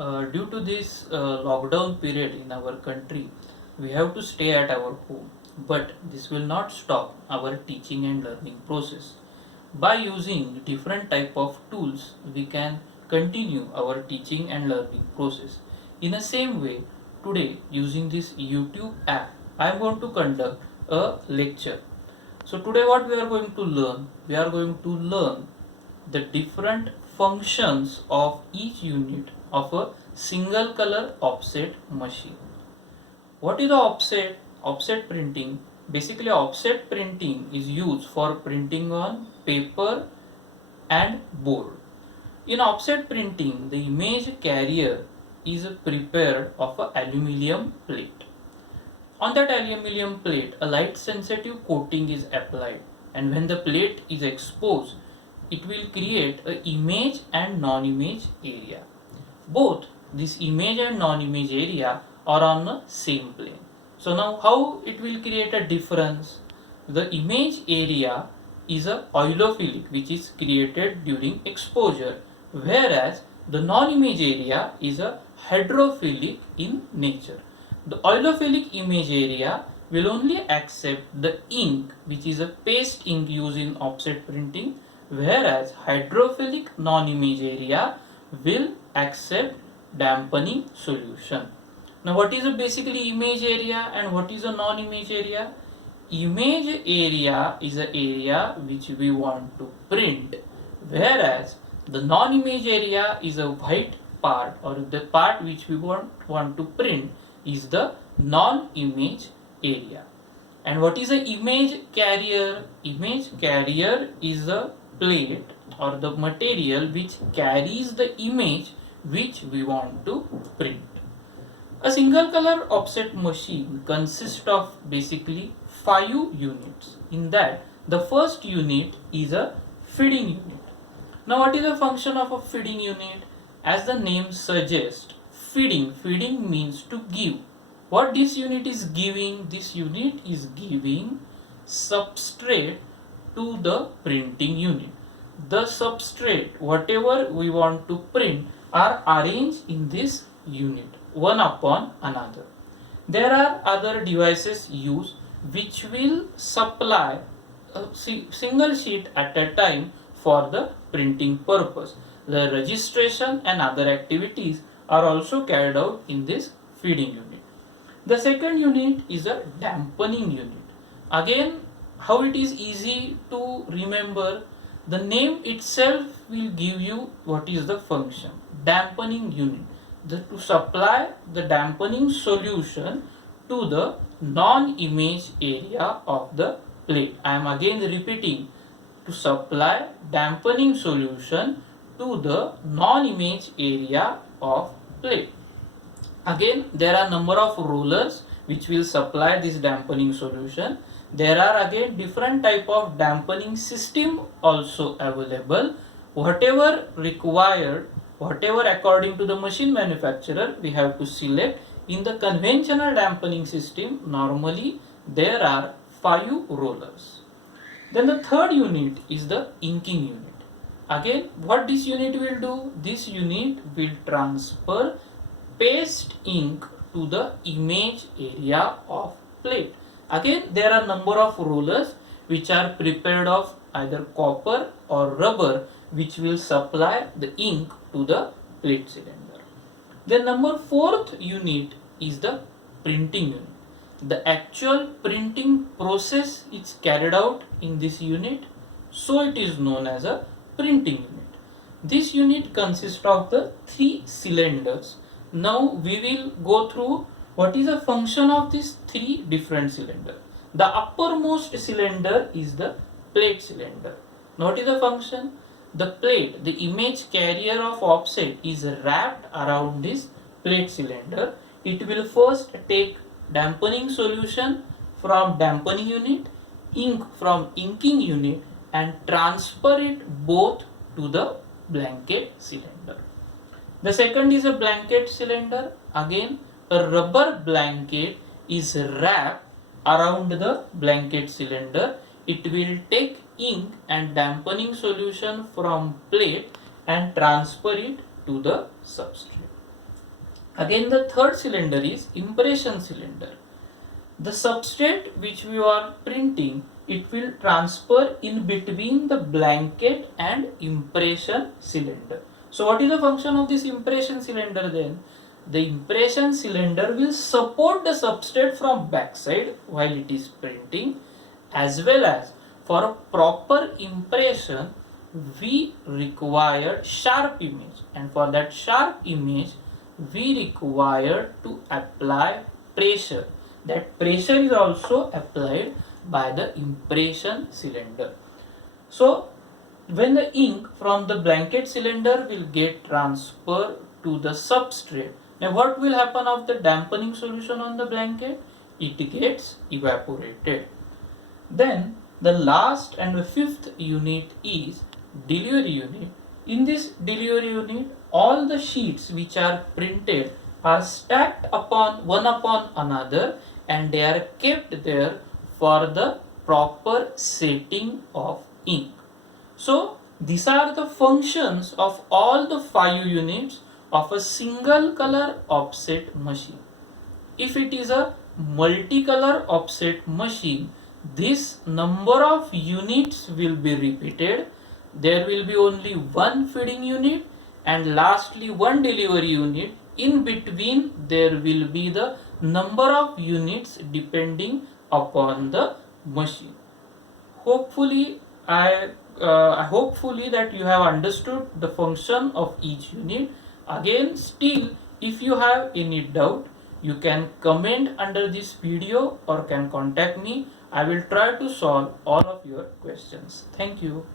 Due to this lockdown period in our country, we have to stay at our home. But this will not stop our teaching and learning process. By using different type of tools, we can continue our teaching and learning process. In the same way, today using this YouTube app, I am going to conduct a lecture. So today what we are going to learn? We are going to learn the different functions of each unit of a single color offset machine. What is the offset? Offset printing. Basically, offset printing is used for printing on paper and board. In offset printing, the image carrier is prepared of a aluminium plate. On that aluminium plate, a light sensitive coating is applied, and when the plate is exposed, it will create a image and non-image area. Both this image and non-image area are on the same plane. So now how it will create a difference? The image area is a oilophilic which is created during exposure, whereas the non-image area is a hydrophilic in nature. The oilophilic image area will only accept the ink, which is a paste ink used in offset printing, whereas hydrophilic non-image area will accept dampening solution. Now what is a basically image area and what is a non-image area? Image area is an area which we want to print, whereas the non-image area is a white part, or the part which we want to print is the non-image area. And what is an image carrier? Image carrier is a plate or the material which carries the image which we want to print. A single color offset machine consists of basically 5 units. In that, the first unit is a feeding unit. Now what is the function of a feeding unit? As the name suggests, feeding means to give. What this unit is giving? This unit is giving substrate to the printing unit. The substrate, whatever we want to print, are arranged in this unit, one upon another. There are other devices used which will supply a single sheet at a time for the printing purpose. The registration and other activities are also carried out in this feeding unit. The second unit is a dampening unit. Again, how it is easy to remember, the name itself will give you what is the function. Dampening unit. To supply the dampening solution to the non-image area of the plate. I am again repeating, to supply dampening solution to the non-image area of plate. Again, there are number of rollers which will supply this dampening solution. There are again different type of dampening system also available. Whatever required, whatever according to the machine manufacturer, we have to select. In the conventional dampening system, normally there are 5 rollers. Then the third unit is the inking unit. Again, what this unit will do? This unit will transfer paste ink to the image area of plate. Again, there are number of rollers which are prepared of either copper or rubber, which will supply the ink to the plate cylinder. The number 4th unit is the printing unit. The actual printing process is carried out in this unit, so it is known as a printing unit. This unit consists of the 3 cylinders. Now we will go through what is the function of these 3 different cylinders. The uppermost cylinder is the plate cylinder. Now what is the function? The plate, the image carrier of offset, is wrapped around this plate cylinder. It will first take dampening solution from dampening unit, ink from inking unit, and transfer it both to the blanket cylinder. The second is a blanket cylinder. Again, a rubber blanket is wrapped around the blanket cylinder. It will take ink and dampening solution from plate and transfer it to the substrate. Again, the third cylinder is impression cylinder. The substrate which we are printing, it will transfer in between the blanket and impression cylinder. So what is the function of this impression cylinder then? The impression cylinder will support the substrate from backside while it is printing, as well as for a proper impression we require sharp image, and for that sharp image we require to apply pressure. That pressure is also applied by the impression cylinder. So when the ink from the blanket cylinder will get transferred to the substrate, now what will happen of the dampening solution on the blanket? It gets evaporated. Then the last and the fifth unit is delivery unit. In this delivery unit, all the sheets which are printed are stacked upon another, and they are kept there for the proper setting of ink. So these are the functions of all the 5 units of a single color offset machine. If it is a multicolor offset machine, this number of units will be repeated. There will be only one feeding unit and lastly one delivery unit. In between there will be the number of units depending upon the machine. Hopefully hopefully that you have understood the function of each unit. Again, still if you have any doubt, you can comment under this video or can contact me. I will try to solve all of your questions. Thank you.